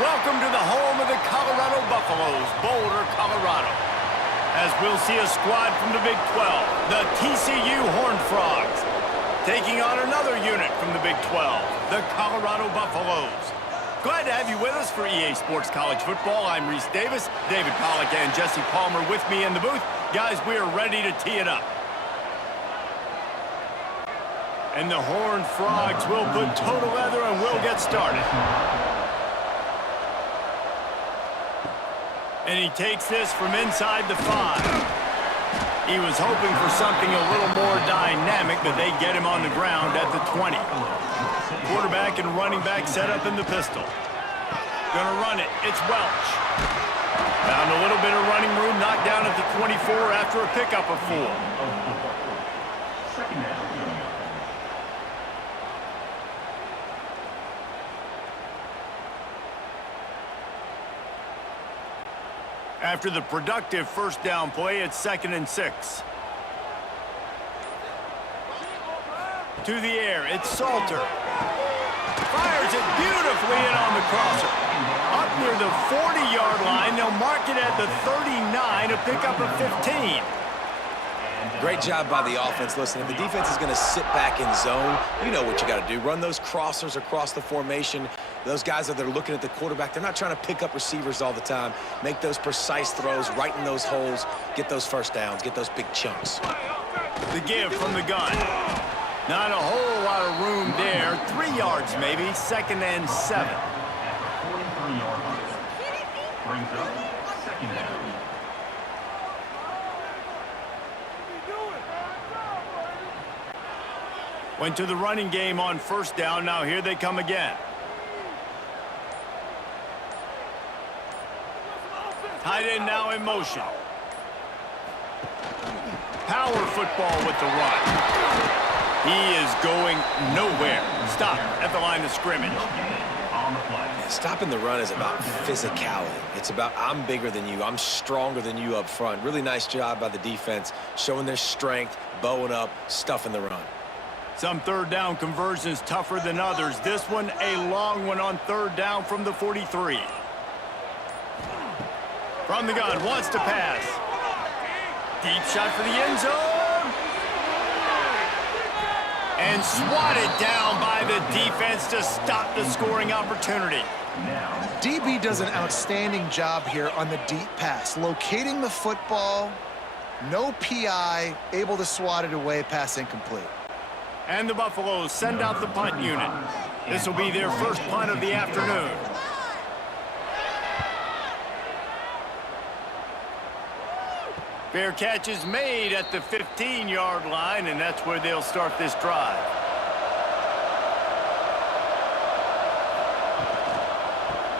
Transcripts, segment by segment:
Welcome to the home of the Colorado Buffaloes, Boulder, Colorado. As we'll see a squad from the Big 12, the TCU Horned Frogs, taking on another unit from the Big 12, the Colorado Buffaloes. Glad to have you with us for EA Sports College Football. I'm Reese Davis, David Pollack and Jesse Palmer with me in the booth. Guys, we are ready to tee it up. And the Horned Frogs will put toe together and we'll get started. And he takes this from inside the 5. He was hoping for something a little more dynamic, but they get him on the ground at the 20. Quarterback and running back set up in the pistol. Gonna run it. It's Welch. Found a little bit of running room, knocked down at the 24 after a pickup of 4. Second down. After the productive first down play, it's 2nd and 6. To the air, it's Salter. Fires it beautifully in on the crosser. Up near the 40-yard line, they'll mark it at the 39, a pickup of 15. Great job by the offense. Listen, if the defense is going to sit back in zone, you know what you got to do. Run those crossers across the formation. Those guys that are looking at the quarterback, they're not trying to pick up receivers all the time. Make those precise throws, right in those holes, get those first downs, get those big chunks. The give from the gun. Not a whole lot of room there. 3 yards maybe, 2nd and 7. At the 43-yard line. Brings up 2nd down. Went to the running game on first down. Now here they come again. Tight end now in motion. Power football with the run. He is going nowhere. Stop at the line of scrimmage. Stopping the run is about physicality. It's about I'm bigger than you. I'm stronger than you up front. Really nice job by the defense, showing their strength, bowing up, stuffing the run. Some third down conversions tougher than others. This one, a long one on third down from the 43. From the gun, wants to pass. Deep shot for the end zone. And swatted down by the defense to stop the scoring opportunity. DB does an outstanding job here on the deep pass. Locating the football, no PI, able to swat it away, pass incomplete. And the Buffaloes send out the punt unit. This will be their first punt of the afternoon. Fair catch is made at the 15-yard line, and that's where they'll start this drive.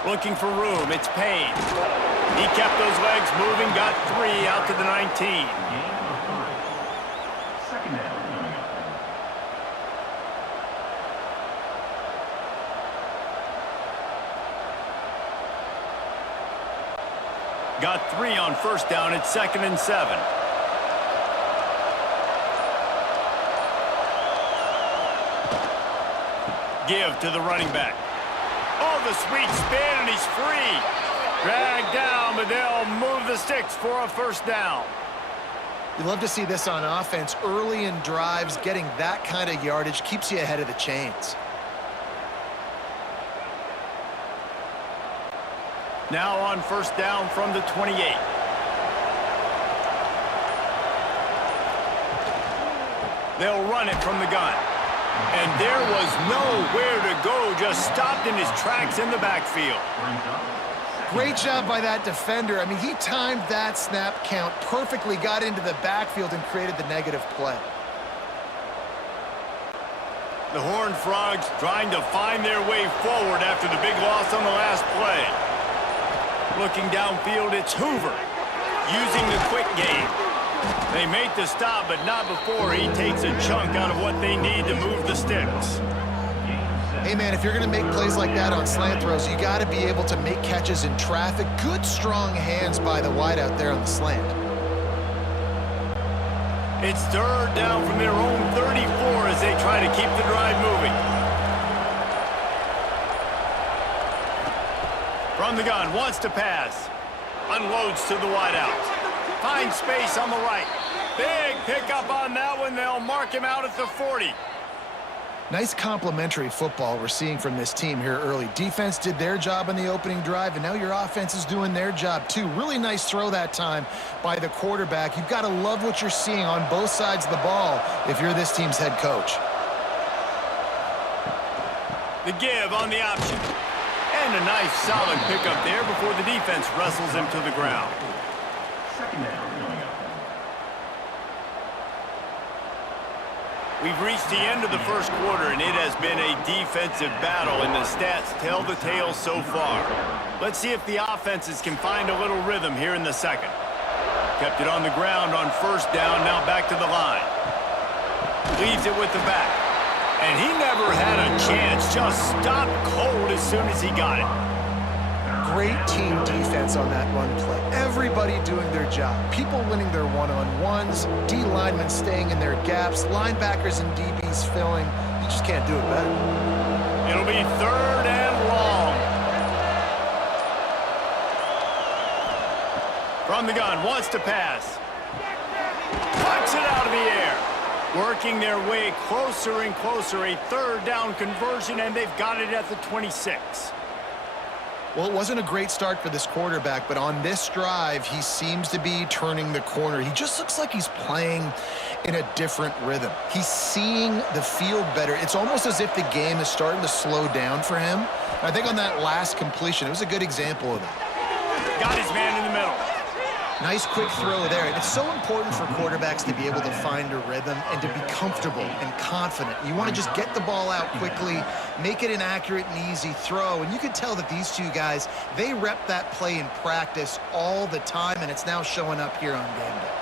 Looking for room, it's Payne. He kept those legs moving, got 3 out to the 19. Second down. Got 3 on first down. It's 2nd and 7. Give to the running back. Oh, the sweet spin, and he's free. Dragged down, but they'll move the sticks for a first down. You love to see this on offense. Early in drives, getting that kind of yardage keeps you ahead of the chains. Now on first down from the 28. They'll run it from the gun. And there was nowhere to go, just stopped in his tracks in the backfield. Great job by that defender. I mean, he timed that snap count perfectly, got into the backfield and created the negative play. The Horned Frogs trying to find their way forward after the big loss on the last play. Looking downfield, it's Hoover using the quick game. They make the stop, but not before he takes a chunk out of what they need to move the sticks. Hey, man, if you're going to make plays like that on slant throws, you got to be able to make catches in traffic. Good, strong hands by the wideout there on the slant. It's third down from their own 34 as they try to keep the drive moving. From the gun, wants to pass. Unloads to the wideout. Finds space on the right. Big pickup on that one. They'll mark him out at the 40. Nice complementary football we're seeing from this team here early. Defense did their job in the opening drive, and now your offense is doing their job too. Really nice throw that time by the quarterback. You've got to love what you're seeing on both sides of the ball if you're this team's head coach. The give on the option. And a nice solid pickup there before the defense wrestles him to the ground. Second down coming up. We've reached the end of the first quarter, and it has been a defensive battle, and the stats tell the tale so far. Let's see if the offenses can find a little rhythm here in the second. Kept it on the ground on first down, now back to the line. Leaves it with the back. And he never had a chance, just stopped cold as soon as he got it. Great team defense on that run play. Everybody doing their job. People winning their one-on-ones, D linemen staying in their gaps, linebackers and DBs filling. You just can't do it better. It'll be third and long. From the gun, wants to pass. Pucks it out of the air. Working their way closer and closer. A third down conversion, and they've got it at the 26. Well, it wasn't a great start for this quarterback, but on this drive, he seems to be turning the corner. He just looks like he's playing in a different rhythm. He's seeing the field better. It's almost as if the game is starting to slow down for him. I think on that last completion, it was a good example of that. Got his man in the middle. Nice quick throw there. And it's so important for quarterbacks to be able to find a rhythm and to be comfortable and confident. You want to just get the ball out quickly, make it an accurate and easy throw. And you can tell that these two guys, they rep that play in practice all the time, and it's now showing up here on game day.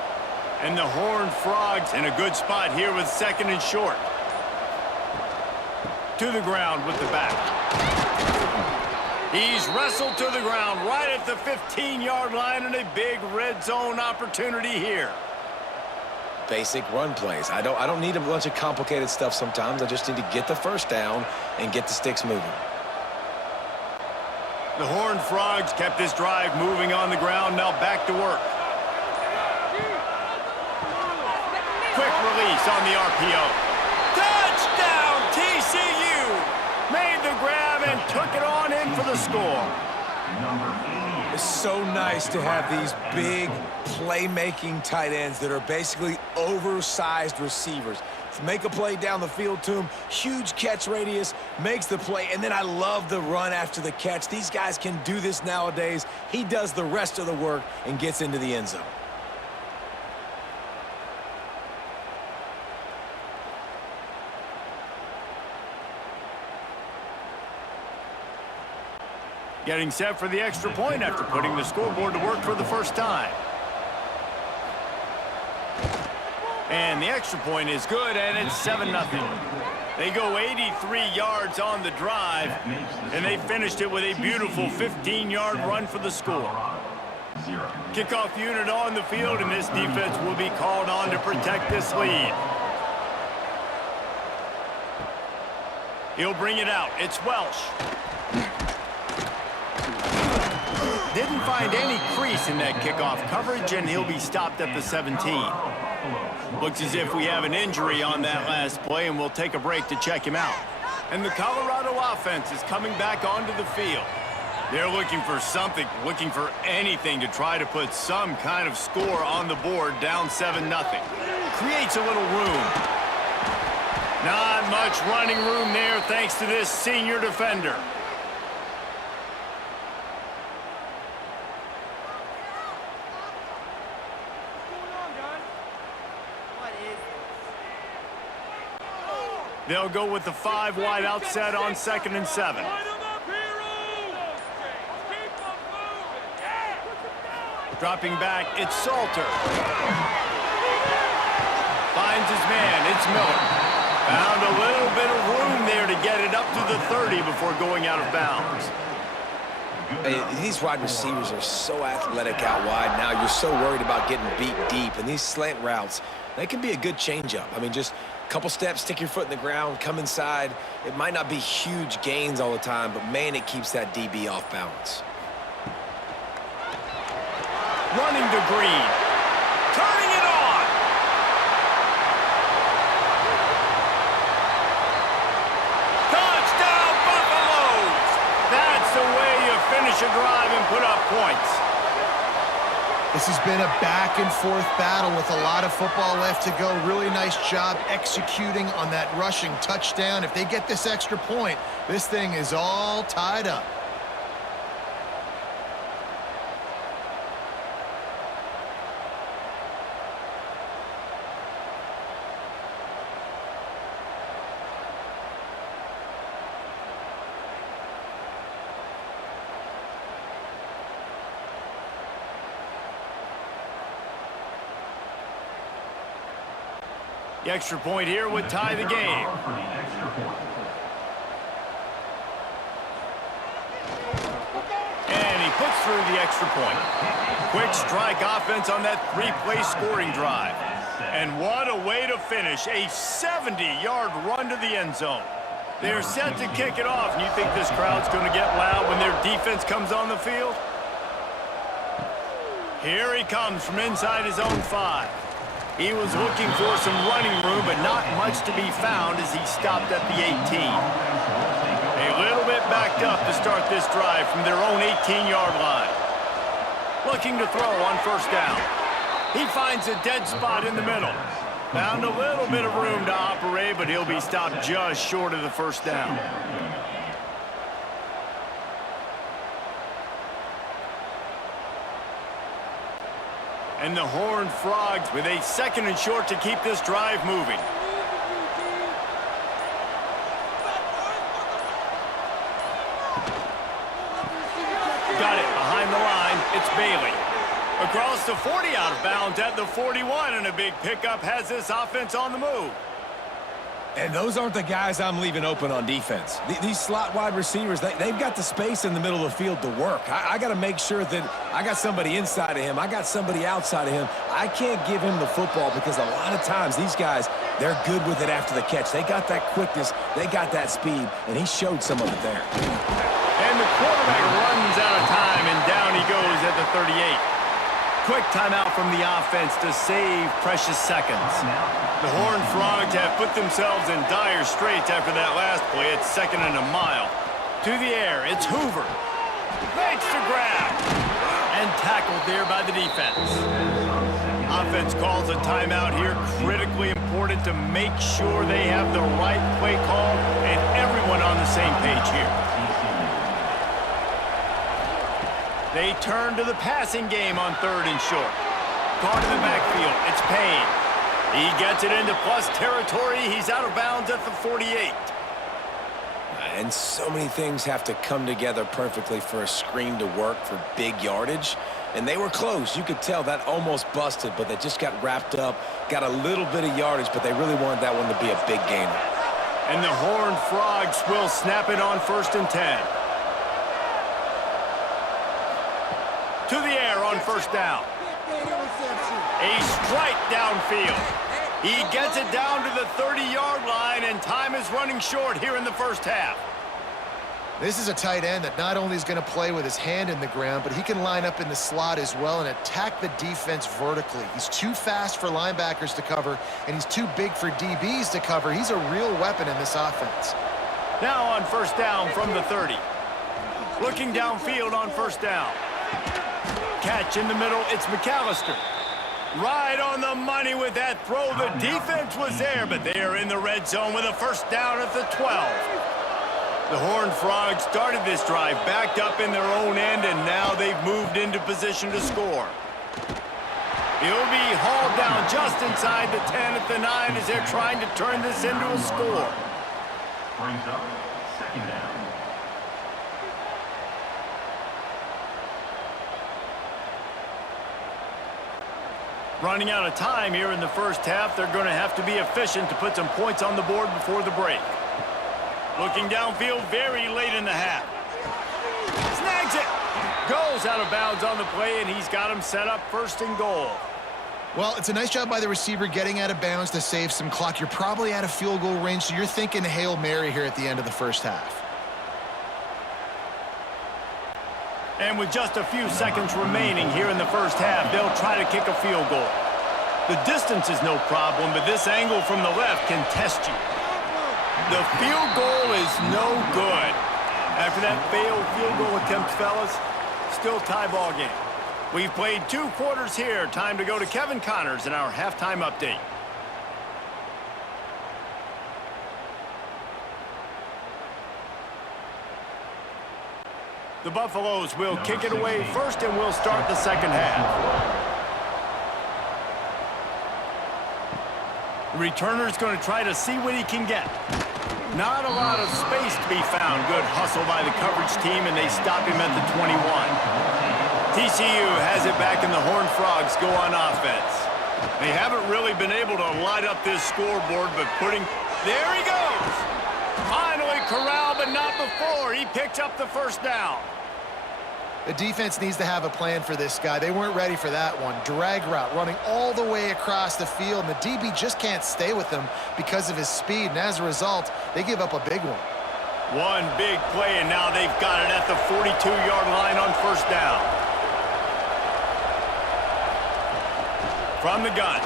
And the Horned Frogs in a good spot here with second and short. To the ground with the back. He's wrestled to the ground right at the 15-yard line, and a big red zone opportunity here. Basic run plays. I don't need a bunch of complicated stuff sometimes. I just need to get the first down and get the sticks moving. The Horned Frogs kept this drive moving on the ground. Now back to work. Quick release on the RPO. Touchdown, TCU! Made the grab and took it on in for the score. It's so nice to have these big playmaking tight ends that are basically oversized receivers. Make a play down the field to him, huge catch radius, makes the play, and then I love the run after the catch. These guys can do this nowadays. He does the rest of the work and gets into the end zone. Getting set for the extra point after putting the scoreboard to work for the first time. And the extra point is good, and it's 7-0. They go 83 yards on the drive, and they finished it with a beautiful 15-yard run for the score. Kickoff unit on the field, and this defense will be called on to protect this lead. He'll bring it out. It's Welsh. Didn't find any crease in that kickoff coverage, and he'll be stopped at the 17. Looks as if we have an injury on that last play, and we'll take a break to check him out. And the Colorado offense is coming back onto the field. They're looking for something, looking for anything to try to put some kind of score on the board, down 7-0. Creates a little room. Not much running room there thanks to this senior defender. They'll go with the 5 wide out set on 2nd and 7. Dropping back, it's Salter. Finds his man, it's Miller. Found a little bit of room there to get it up to the 30 before going out of bounds. Hey, these wide receivers are so athletic out wide now. You're so worried about getting beat deep. And these slant routes, they can be a good changeup. I mean, just a couple steps, stick your foot in the ground, come inside. It might not be huge gains all the time, but, man, it keeps that DB off balance. running to Green. Turning it on. Touchdown, Buffaloes! That's the way you finish a drive and put up points. This has been a back-and-forth battle with a lot of football left to go. Really nice job executing on that rushing touchdown. If they get this extra point, this thing is all tied up. The extra point here would tie the game. And he puts through the extra point. Quick strike offense on that three-play scoring drive. And what a way to finish. A 70-yard run to the end zone. They're set to kick it off. And you think this crowd's going to get loud when their defense comes on the field? Here he comes from inside his own 5. He was looking for some running room, but not much to be found as he stopped at the 18. A little bit backed up to start this drive from their own 18-yard line. Looking to throw on first down. He finds a dead spot in the middle. Found a little bit of room to operate, but he'll be stopped just short of the first down. And the Horned Frogs with a 2nd and short to keep this drive moving. Got it behind the line. It's Bailey. Across the 40, out of bounds at the 41, and a big pickup has this offense on the move. And those aren't the guys I'm leaving open on defense. These slot wide receivers, they've got the space in the middle of the field to work. I got to make sure that I got somebody inside of him. I got somebody outside of him. I can't give him the football because a lot of times these guys, they're good with it after the catch. They got that quickness. They got that speed, and he showed some of it there. And the quarterback runs out of time, and down he goes at the 38. Quick timeout from the offense to save precious seconds. The Horned Frogs have put themselves in dire straits after that last play. It's 2nd and a mile. To the air, it's Hoover. Makes the grab. And tackled there by the defense. Offense calls a timeout here. Critically important to make sure they have the right play call and everyone on the same page here. They turn to the passing game on 3rd and short. Caught in the backfield. It's Payne. He gets it into plus territory. He's out of bounds at the 48. And so many things have to come together perfectly for a screen to work for big yardage. And they were close. You could tell that almost busted, but they just got wrapped up, got a little bit of yardage, but they really wanted that one to be a big gainer. And the Horned Frogs will snap it on 1st and 10. To the air on first down. A strike downfield. He gets it down to the 30-yard line, and time is running short here in the first half. This is a tight end that not only is going to play with his hand in the ground, but he can line up in the slot as well and attack the defense vertically. He's too fast for linebackers to cover, and he's too big for DBs to cover. He's a real weapon in this offense. Now on first down from the 30. Looking downfield on first down. Catch in the middle, it's McAllister. Right on the money with that throw. The defense was there, but they are in the red zone with a first down at the 12. The Horned Frogs started this drive backed up in their own end, and now they've moved into position to score. He'll be hauled down just inside the 10 at the 9 as they're trying to turn this into a score. Brings up 2nd down. Running out of time here in the first half. They're going to have to be efficient to put some points on the board before the break. Looking downfield very late in the half. Snags it. Goes out of bounds on the play, and he's got him set up 1st and goal. Well, it's a nice job by the receiver getting out of bounds to save some clock. You're probably out of field goal range, so you're thinking Hail Mary here at the end of the first half. And with just a few seconds remaining here in the first half, they'll try to kick a field goal. The distance is no problem, but this angle from the left can test you. The field goal is no good. After that failed field goal attempt, fellas, still tie ball game. We've played 2 quarters here. Time to go to Kevin Connors in our halftime update. The Buffaloes will kick it away first, and we'll start the second half. The returner's going to try to see what he can get. Not a lot of space to be found. Good hustle by the coverage team, and they stop him at the 21. TCU has it back, and the Horned Frogs go on offense. They haven't really been able to light up this scoreboard, but there he goes! Finally corralled, but not before. He picked up the first down. The defense needs to have a plan for this guy. They weren't ready for that one. Drag route, running all the way across the field, and the DB just can't stay with him because of his speed, and as a result, they give up a big one. One big play, and now they've got it at the 42-yard line on first down. From the gun,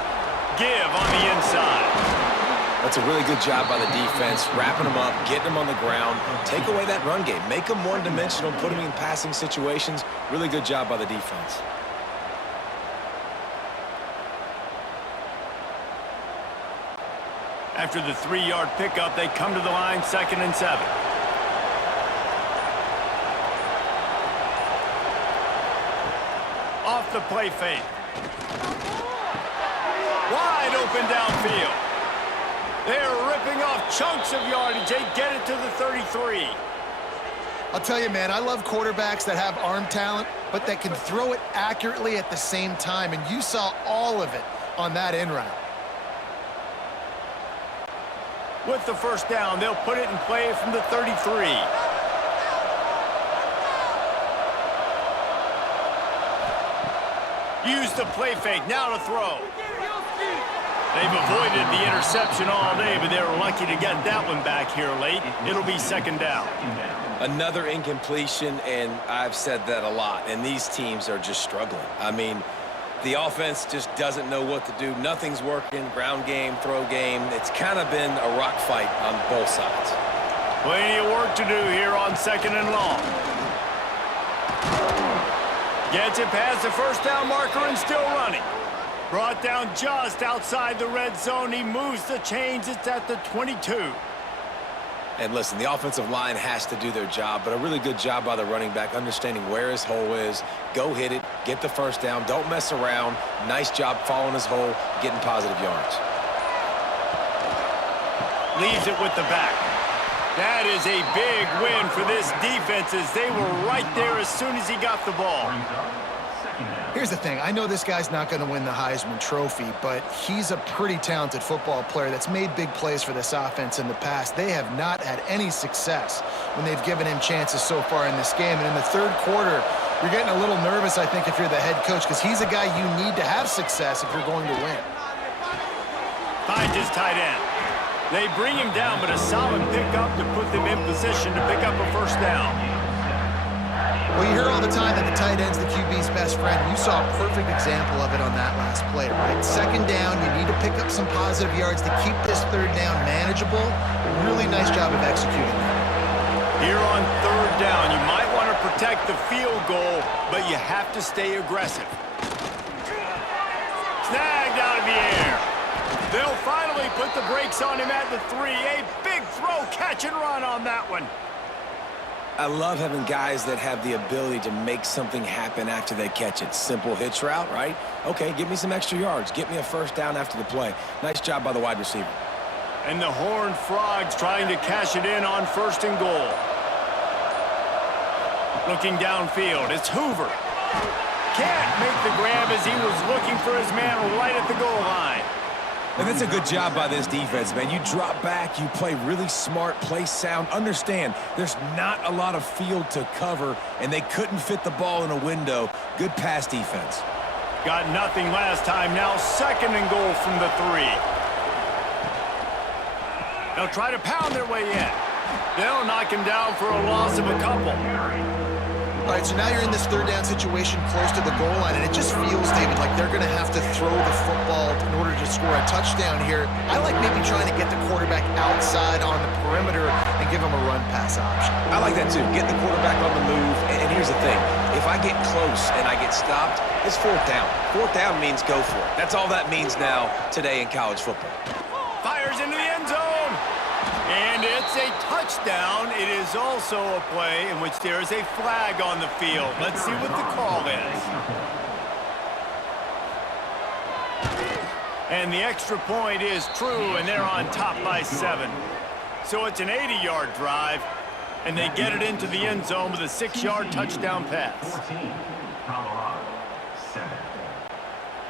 give on the inside. That's a really good job by the defense, wrapping them up, getting them on the ground, take away that run game, make them one-dimensional, put them in passing situations. Really good job by the defense. After the 3-yard pickup, they come to the line, 2nd and 7. Off the play fake. Wide open downfield. They're ripping off chunks of yardage. They get it to the 33. I'll tell you, man, I love quarterbacks that have arm talent, but that can throw it accurately at the same time, and you saw all of it on that in route. With the first down, they'll put it in play from the 33. Use the play fake, now to throw. They've avoided the interception all day, but they were lucky to get that one back here late. It'll be 2nd down. Another incompletion, and I've said that a lot, and these teams are just struggling. I mean, the offense just doesn't know what to do. Nothing's working, ground game, throw game. It's kind of been a rock fight on both sides. Plenty of work to do here on 2nd and long. Gets it past the first down marker and still running. Brought down just outside the red zone. He moves the chains. It's at the 22. And listen, the offensive line has to do their job, but a really good job by the running back, understanding where his hole is. Go hit it, get the first down, don't mess around. Nice job following his hole, getting positive yards. Leaves it with the back. That is a big win for this defense, as they were right there as soon as he got the ball. Here's the thing. I know this guy's not going to win the Heisman Trophy, but he's a pretty talented football player that's made big plays for this offense in the past. They have not had any success when they've given him chances so far in this game. And in the 3rd quarter, you're getting a little nervous, I think, if you're the head coach, because he's a guy you need to have success if you're going to win. Finds his tight end. They bring him down, but a solid pickup to put them in position to pick up a first down. Well, you hear all the time that the tight end's the QB's best friend. You saw a perfect example of it on that last play, right? 2nd down, you need to pick up some positive yards to keep this 3rd down manageable. Really nice job of executing that. Here on 3rd down, you might want to protect the field goal, but you have to stay aggressive. Snagged out of the air. They'll finally put the brakes on him at the 3. A big throw, catch and run on that one. I love having guys that have the ability to make something happen after they catch it. Simple hitch route, right? Okay, give me some extra yards. Get me a first down after the play. Nice job by the wide receiver. And the Horned Frogs trying to cash it in on 1st and goal. Looking downfield, it's Hoover. Can't make the grab as he was looking for his man right at the goal line. And that's a good job by this defense, man. You drop back, you play really smart, play sound. Understand, there's not a lot of field to cover, and they couldn't fit the ball in a window. Good pass defense. Got nothing last time. Now 2nd and goal from the 3. They'll try to pound their way in. They'll knock him down for a loss of a couple. All right, so now you're in this third down situation close to the goal line, and it just feels, David, like they're going to have to throw the football in order to score a touchdown here. I like maybe trying to get the quarterback outside on the perimeter and give him a run-pass option. I like that too. Get the quarterback on the move. And here's the thing. If I get close and I get stopped, it's fourth down. Fourth down means go for it. That's all that means now today in college football. Fires into the end zone. And it's a touchdown. It is also a play in which there is a flag on the field. Let's see what the call is. And the extra point is true, and they're on top by 7. So it's an 80-yard drive, and they get it into the end zone with a 6-yard touchdown pass. 14, Colorado, 7.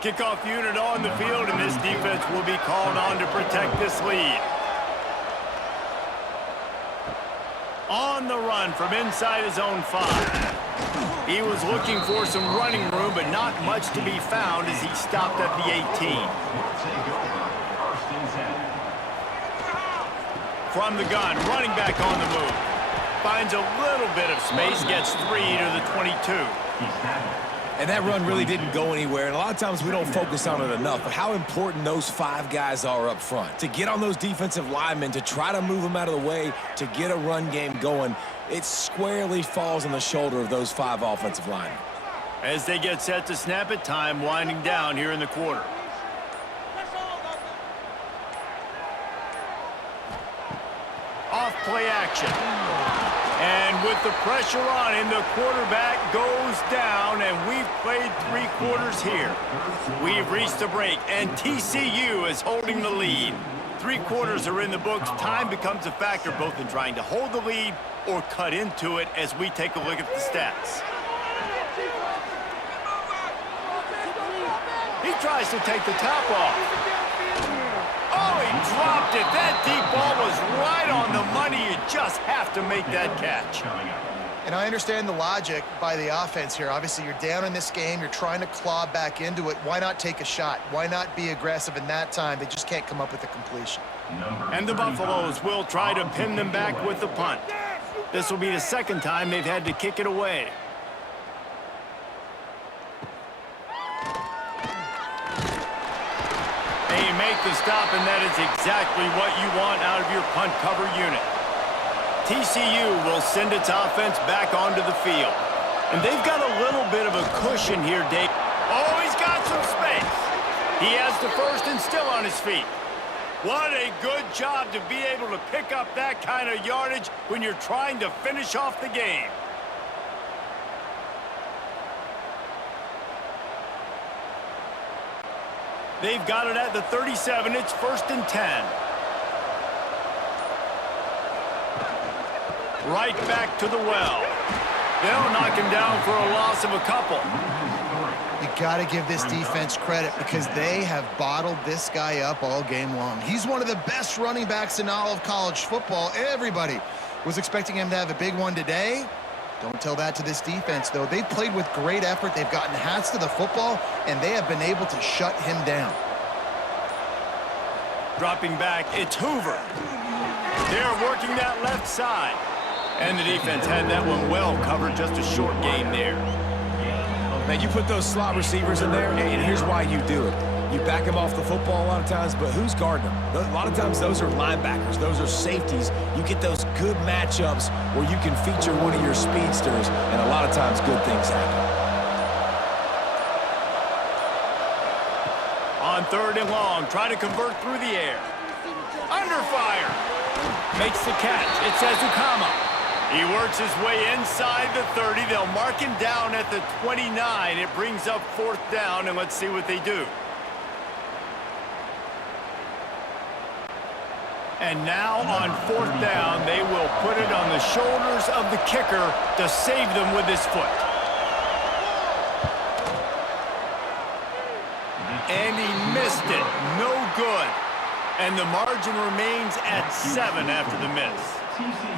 Kickoff unit on the field, and this defense will be called on to protect this lead. On the run from inside his own 5. He was looking for some running room, but not much to be found as he stopped at the 18. From the gun, running back on the move. Finds a little bit of space, gets 3 to the 22. And that run really didn't go anywhere, and a lot of times we don't focus on it enough, but how important those 5 guys are up front. To get on those defensive linemen, to try to move them out of the way, to get a run game going, it squarely falls on the shoulder of those 5 offensive linemen. As they get set to snap it, time winding down here in the quarter. Off play action. And with the pressure on him, the quarterback goes down, and we've played 3 quarters here. We've reached the break, and TCU is holding the lead. 3 quarters are in the books. Time becomes a factor both in trying to hold the lead or cut into it as we take a look at the stats. He tries to take the top off. Oh, he dropped it. That deep ball was right on the money. You just have to make that catch. And I understand the logic by the offense here. Obviously, you're down in this game. You're trying to claw back into it. Why not take a shot? Why not be aggressive in that time? They just can't come up with a completion. And the Buffaloes will try to pin them back with the punt. This will be the second time they've had to kick it away. They make the stop, and that is exactly what you want out of your punt cover unit. TCU will send its offense back onto the field. And they've got a little bit of a cushion here, Dave. Oh, he's got some space. He has the first and still on his feet. What a good job to be able to pick up that kind of yardage when you're trying to finish off the game. They've got it at the 37. It's 1st and 10. Right back to the well. They'll knock him down for a loss of a couple. You got to give this defense credit because they have bottled this guy up all game long. He's one of the best running backs in all of college football. Everybody was expecting him to have a big one today. Don't tell that to this defense, though. They've played with great effort. They've gotten hats to the football, and they have been able to shut him down. Dropping back, it's Hoover. They're working that left side. And the defense had that one well covered, just a short gain there. Man, you put those slot receivers in there, and here's why you do it. You back them off the football a lot of times, but who's guarding them? A lot of times those are linebackers. Those are safeties. You get those good matchups where you can feature one of your speedsters, and a lot of times good things happen. On 3rd and long, trying to convert through the air. Under fire. Makes the catch. It's Ezukama. He works his way inside the 30. They'll mark him down at the 29. It brings up 4th down, and let's see what they do. And now on 4th down, they will put it on the shoulders of the kicker to save them with his foot. And he missed it. No good. And the margin remains at 7 after the miss.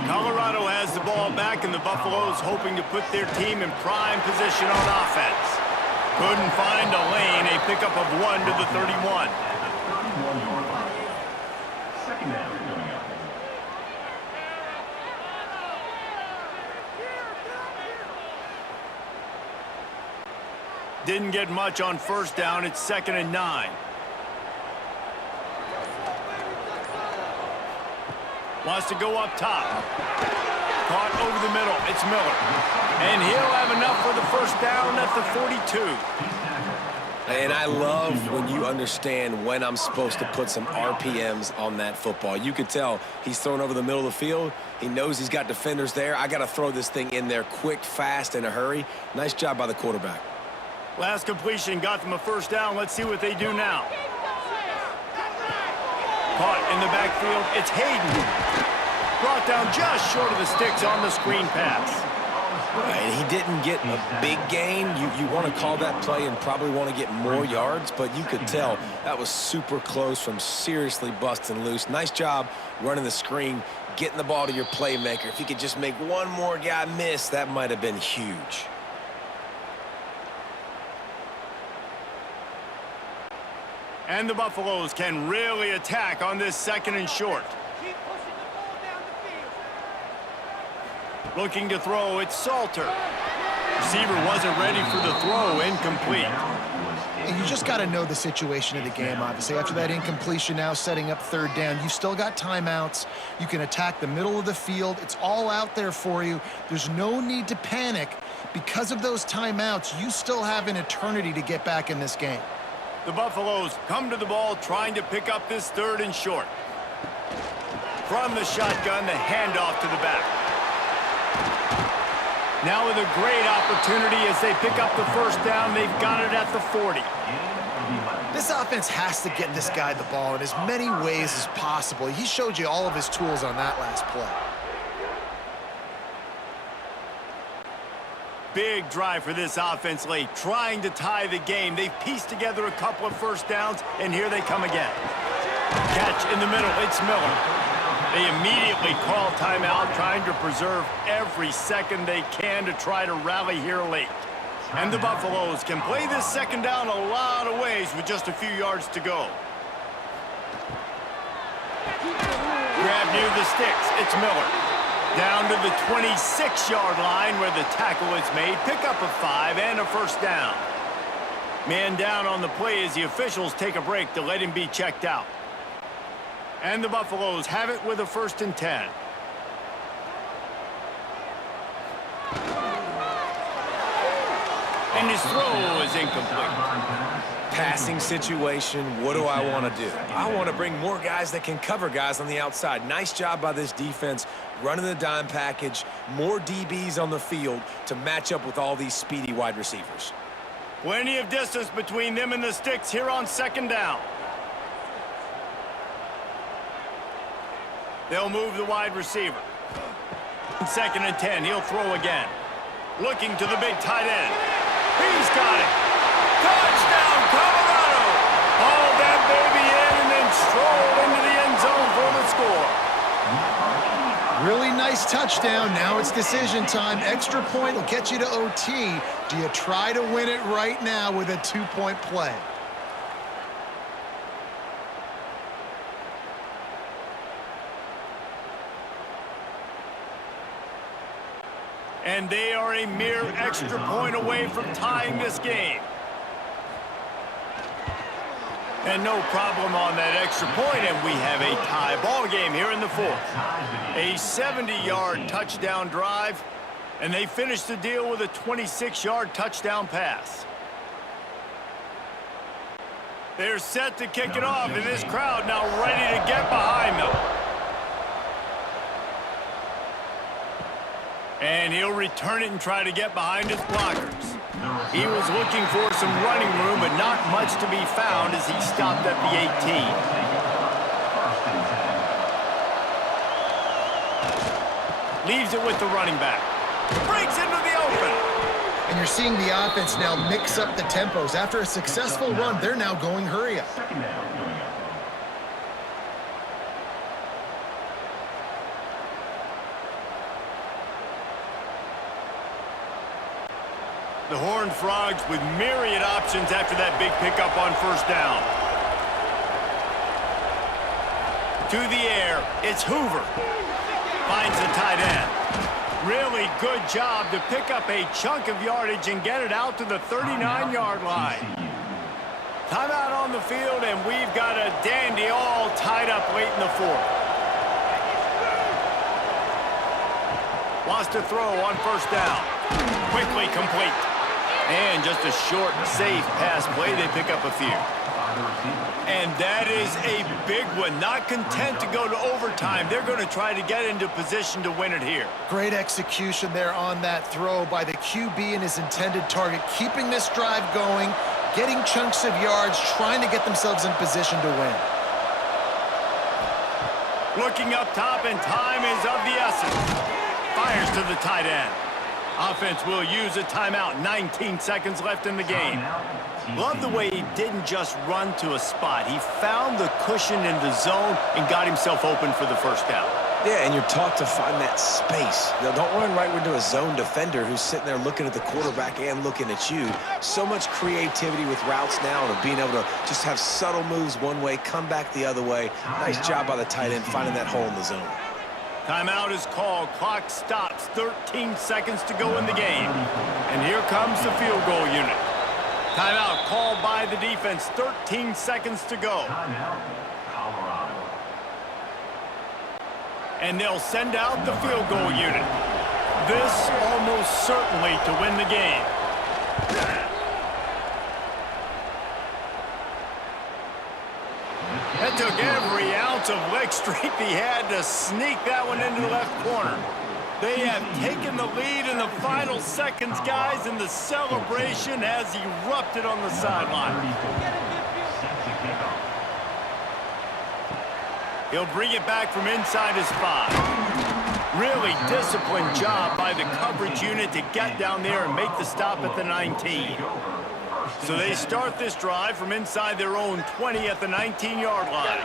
Colorado has the ball back, and the Buffaloes hoping to put their team in prime position on offense. Couldn't find a lane. A pickup of 1 to the 31. Second down coming up. Didn't get much on first down. It's 2nd and 9. Wants to go up top. Caught over the middle. It's Miller. And he'll have enough for the first down at the 42. And I love when you understand when I'm supposed to put some RPMs on that football. You could tell he's thrown over the middle of the field. He knows he's got defenders there. I got to throw this thing in there quick, fast, in a hurry. Nice job by the quarterback. Last completion got them a first down. Let's see what they do now. Caught in the backfield. It's Hayden. Brought down just short of the sticks on the screen pass. And he didn't get a big gain. You want to call that play and probably want to get more yards, but you could tell that was super close from seriously busting loose. Nice job running the screen, getting the ball to your playmaker. If he could just make one more guy miss, that might have been huge. And the Buffaloes can really attack on this 2nd and short. Looking to throw, it's Salter. Receiver wasn't ready for the throw, incomplete. And you just got to know the situation of the game, obviously. After that incompletion, now setting up 3rd down, you've still got timeouts. You can attack the middle of the field. It's all out there for you. There's no need to panic. Because of those timeouts, you still have an eternity to get back in this game. The Buffaloes come to the ball trying to pick up this 3rd and short. From the shotgun, the handoff to the back. Now with a great opportunity as they pick up the first down. They've got it at the 40. This offense has to get this guy the ball in as many ways as possible. He showed you all of his tools on that last play. Big drive for this offense late, trying to tie the game. They've pieced together a couple of first downs, and here they come again. Catch in the middle, it's Miller. They immediately call timeout, trying to preserve every second they can to try to rally here late. And the Buffaloes can play this 2nd down a lot of ways with just a few yards to go. Grab near the sticks, it's Miller. Down to the 26-yard line where the tackle is made. Pick up a 5 and a first down. Man down on the play as the officials take a break to let him be checked out. And the Buffaloes have it with a 1st and 10. And his throw is incomplete. Passing situation, what do I want to do? I want to bring more guys that can cover guys on the outside. Nice job by this defense, running the dime package, more DBs on the field to match up with all these speedy wide receivers. Plenty of distance between them and the sticks here on 2nd down. They'll move the wide receiver. 2nd and 10, he'll throw again. Looking to the big tight end. He's got it. Touchdown, Colorado! Haul that baby in and then stroll into the end zone for the score. Really nice touchdown. Now it's decision time. Extra point will get you to OT. Do you try to win it right now with a 2-point play? And they are a mere extra point away from tying this game. And no problem on that extra point, and we have a tie ball game here in the 4th. A 70-yard touchdown drive, and they finish the deal with a 26-yard touchdown pass. They're set to kick it off, and this crowd now ready to get behind them. And he'll return it and try to get behind his blockers. He was looking for some running room, but not much to be found as he stopped at the 18. Leaves it with the running back. Breaks into the open. And you're seeing the offense now mix up the tempos. After a successful run, they're now going hurry up. The Horned Frogs with myriad options after that big pickup on first down. To the air, it's Hoover. Finds the tight end. Really really good job to pick up a chunk of yardage and get it out to the 39-yard line. Timeout on the field, and we've got a dandy all tied up late in the fourth. Wants to throw on first down. Quickly complete. And just a short, safe pass play. They pick up a few. And that is a big one. Not content to go to overtime. They're going to try to get into position to win it here. Great execution there on that throw by the QB and his intended target, keeping this drive going, getting chunks of yards, trying to get themselves in position to win. Looking up top, and time is of the essence. Fires to the tight end. Offense will use a timeout. 19 seconds left in the game. Love the way he didn't just run to a spot. He found the cushion in the zone and got himself open for the first down. Yeah, and you're taught to find that space. Now, don't run right into a zone defender who's sitting there looking at the quarterback and looking at you. So much creativity with routes now and being able to just have subtle moves one way, come back the other way. Nice job by the tight end finding that hole in the zone. Timeout is called. Clock stops. 13 seconds to go in the game. And here comes the field goal unit. Timeout called by the defense. 13 seconds to go. Timeout, Colorado. And they'll send out the field goal unit. This almost certainly to win the game. That took every ounce of leg strength he had to sneak that one into the left corner. They have taken the lead in the final seconds, guys, and the celebration has erupted on the sideline. He'll bring it back from inside his 5. Really disciplined job by the coverage unit to get down there and make the stop at the 19. So they start this drive from inside their own 20 at the 19-yard line.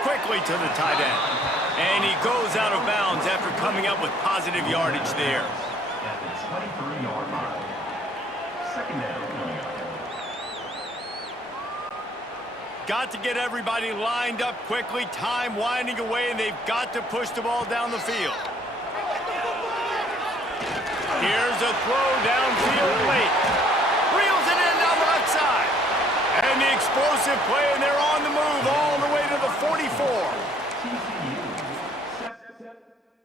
Quickly to the tight end. And he goes out of bounds after coming up with positive yardage there. At the 23-yard line. Second down. Got to get everybody lined up quickly. Time winding away, and they've got to push the ball down the field. Here's a throw downfield late. Reels it in down the left side. And the explosive play, and they're on the move all the way to the 44.